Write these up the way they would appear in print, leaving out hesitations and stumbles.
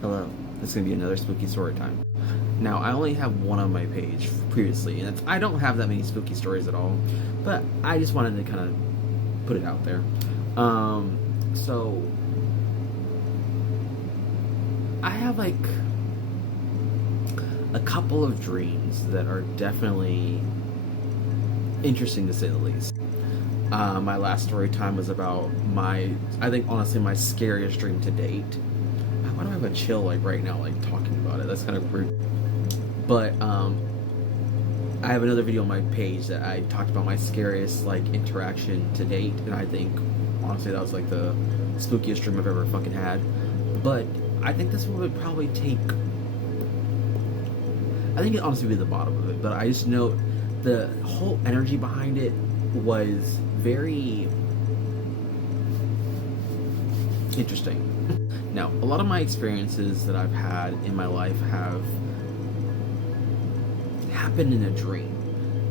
Hello, this is going to be another spooky story time. Now, I only have one on my page previously, and I don't have that many spooky stories at all, but I just wanted to kind of put it out there. So, I have like a couple of dreams that are definitely interesting to say the least. My last story time was about I think honestly, my scariest dream to date. Why do I have a chill like right now, like talking about it? That's kind of weird. But I have another video on my page that I talked about my scariest like interaction to date, and I think honestly that was like the spookiest dream I've ever fucking had. But I think this one would probably take. I think it honestly would be the bottom of it, but I just know the whole energy behind it was very interesting. Now, a lot of my experiences that I've had in my life have happened in a dream.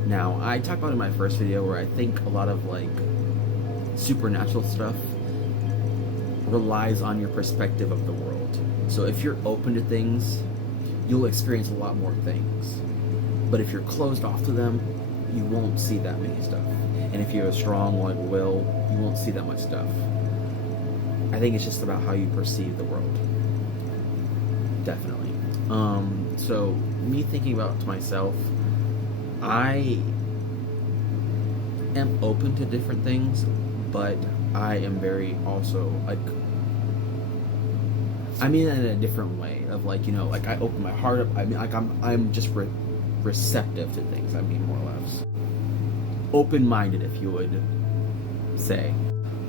Now, I talked about in my first video where I think a lot of like supernatural stuff relies on your perspective of the world. So if you're open to things, you'll experience a lot more things. But if you're closed off to them, you won't see that many stuff. And if you have a strong like will, you won't see that much stuff. I think it's just about how you perceive the world. Definitely. So me thinking about to myself, I am open to different things, but I am very also like, I mean in a different way of like, you know, like I open my heart up. I mean like I'm just receptive to things. I mean more or less open-minded, if you would say.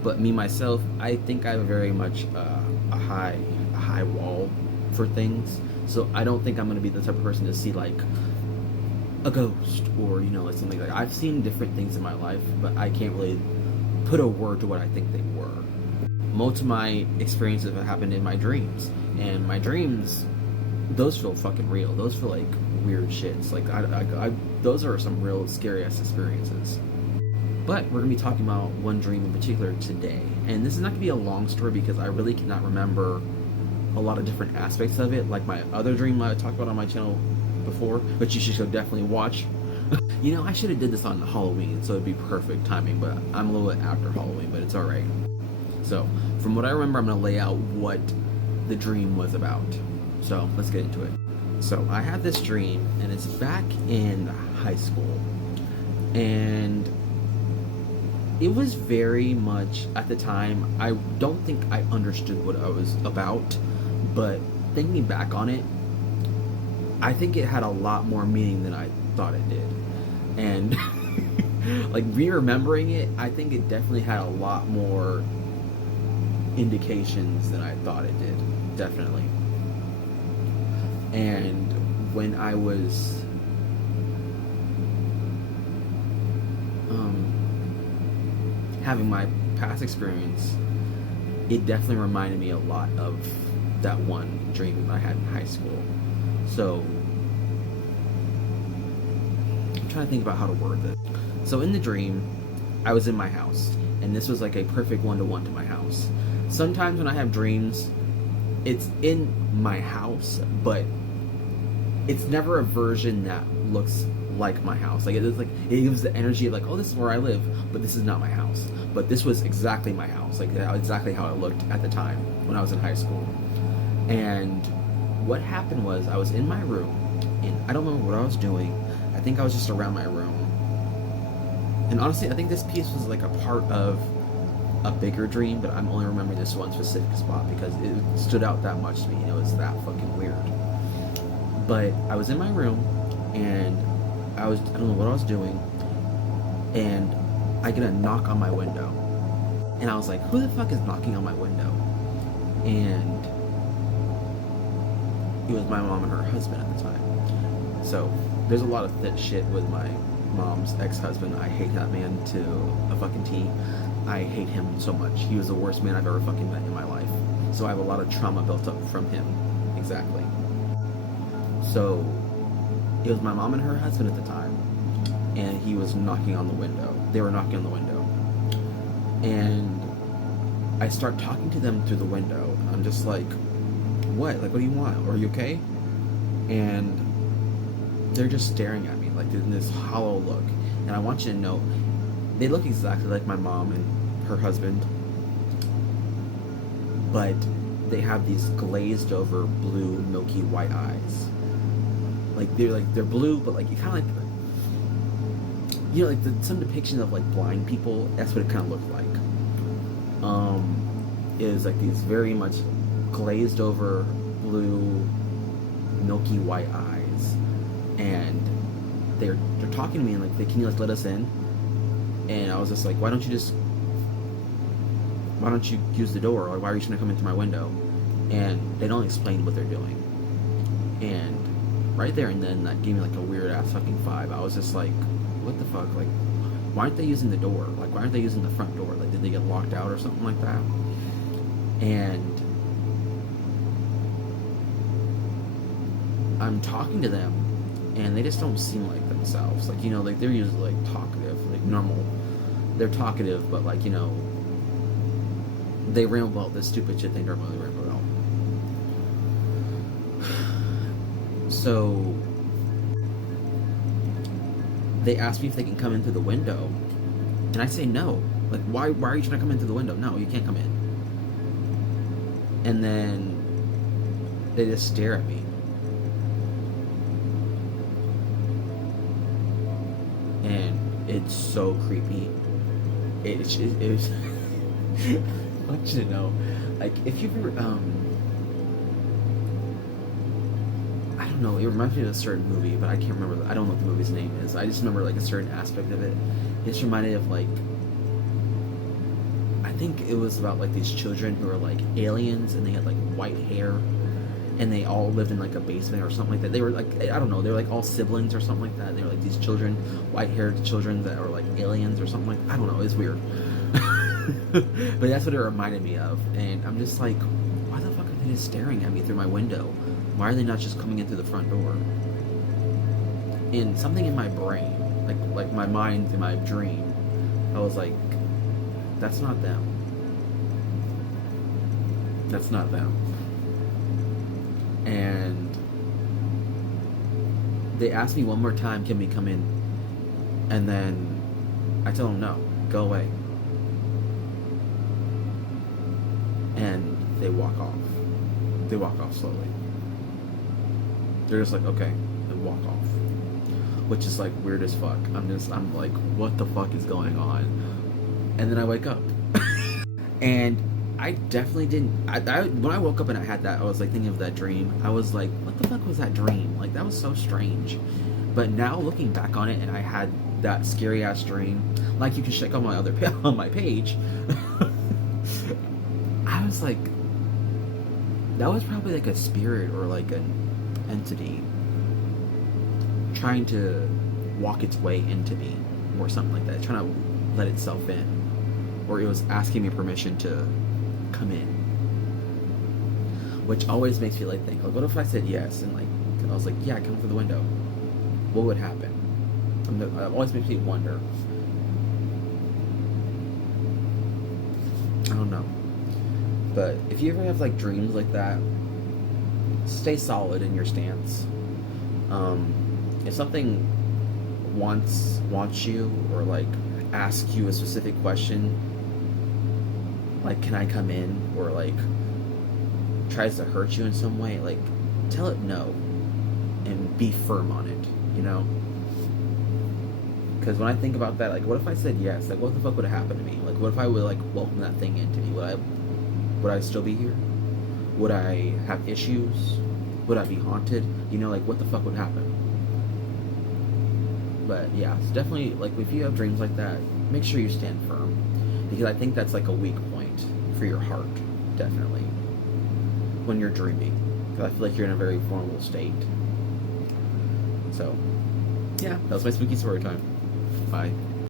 But me myself, I think I have very much a high wall for things. So I don't think I'm gonna be the type of person to see like a ghost or you know like something like that. I've seen different things in my life, but I can't really put a word to what I think they were. Most of my experiences have happened in my dreams, and my dreams, those feel fucking real. Those feel like weird shits. Like those are some real scary ass experiences. But we're going to be talking about one dream in particular today. And this is not going to be a long story because I really cannot remember a lot of different aspects of it. Like my other dream I talked about on my channel before, which you should go definitely watch. You know, I should have did this on Halloween, so it'd be perfect timing, but I'm a little bit after Halloween, but it's alright. So, from what I remember, I'm going to lay out what the dream was about. So, let's get into it. So, I had this dream, and it's back in high school. And it was very much, at the time, I don't think I understood what I was about, but thinking back on it, I think it had a lot more meaning than I thought it did. And, like, re-remembering it, I think it definitely had a lot more indications than I thought it did. Definitely. And when I was having my past experience, it definitely reminded me a lot of that one dream I had in high school. So I'm trying to think about how to word this. So in the dream, I was in my house, and this was like a perfect one-to-one to my house. Sometimes when I have dreams, it's in my house, but it's never a version that looks like my house. Like it gives the energy of like, oh, this is where I live, but this is not my house. But this was exactly my house, like exactly how it looked at the time when I was in high school. And what happened was I was in my room, and I don't remember what I was doing. I think I was just around my room. And honestly, I think this piece was like a part of a bigger dream, but I'm only remembering this one specific spot because it stood out that much to me. It was that fucking weird. But I was in my room, and I don't know what I was doing, and I get a knock on my window. And I was like, who the fuck is knocking on my window? And it was my mom and her husband at the time. So there's a lot of that shit with my mom's ex-husband. I hate that man to a fucking T. I hate him so much. He was the worst man I've ever fucking met in my life. So I have a lot of trauma built up from him. Exactly. So it was my mom and her husband at the time, and he was knocking on the window. They were knocking on the window, and I start talking to them through the window. I'm just like, what? Like, what do you want? Are you okay? And they're just staring at me, like, in this hollow look. And I want you to know, they look exactly like my mom and her husband, but they have these glazed over blue, milky white eyes. They're blue, but like, you kind of like, you know, like some depiction of like blind people. That's what it kind of looked like. Is like these very much glazed over blue, milky white eyes, and they're talking to me and like, can you like let us in? And I was just like, why don't you use the door? Or why are you trying to come into my window? And they don't explain what they're doing. And right there and then, that gave me like a weird ass fucking vibe. I was just like, what the fuck? Like, why aren't they using the door? Like, why aren't they using the front door? Like, did they get locked out or something like that? And I'm talking to them, and they just don't seem like themselves. Like, you know, like, they're usually like talkative, like normal. They're talkative, but like, you know, they ramble about this stupid shit they normally ramble about. So they asked me if they can come in through the window, and I say no. Like, why are you trying to come in through the window? No, you can't come in. And then they just stare at me. And it's so creepy. It was I want you to know, like, if you've ever I don't know, it reminds me of a certain movie, but I can't remember. I don't know what the movie's name is. I just remember like a certain aspect of it. It's reminded of like, I think it was about like these children who are like aliens, and they had like white hair, and they all lived in like a basement or something like that. They were like, I don't know, they were like all siblings or something like that. They were like these children, white-haired children that were like aliens or something like that. I don't know, it's weird. But that's what it reminded me of. And I'm just like, why the fuck are they just staring at me through my window? Why are they not just coming in through the front door? And something in my brain, like my mind in my dream, I was like, that's not them. That's not them. And they asked me one more time, can we come in? And then I tell them, no, go away. And they walk off. They walk off slowly. They're just like, okay, and walk off. Which is like weird as fuck. I'm like, what the fuck is going on? And then I wake up. And I definitely didn't. When I woke up and I had that, I was like thinking of that dream. I was like, what the fuck was that dream? Like, that was so strange. But now looking back on it, and I had that scary ass dream, like you can check on my other on my page. I was like, that was probably like a spirit or like an entity trying to walk its way into me or something like that, trying to let itself in, or it was asking me permission to come in, which always makes me like think, like, what if I said yes and like I was like, yeah, come through the window, what would happen? It always makes me wonder. I don't know, but if you ever have like dreams like that, stay solid in your stance. If something wants you, or like asks you a specific question, like, can I come in, or like tries to hurt you in some way, like, tell it no and be firm on it, you know? Because when I think about that, like, what if I said yes? Like, what the fuck would have happened to me? Like, what if I would like welcome that thing into me? Would I still be here? Would I have issues? Would I be haunted? You know, like, what the fuck would happen? But yeah, it's definitely, like, if you have dreams like that, make sure you stand firm, because I think that's like a weak point for your heart, definitely, when you're dreaming, because I feel like you're in a very vulnerable state. So yeah, that was my spooky story time. Bye.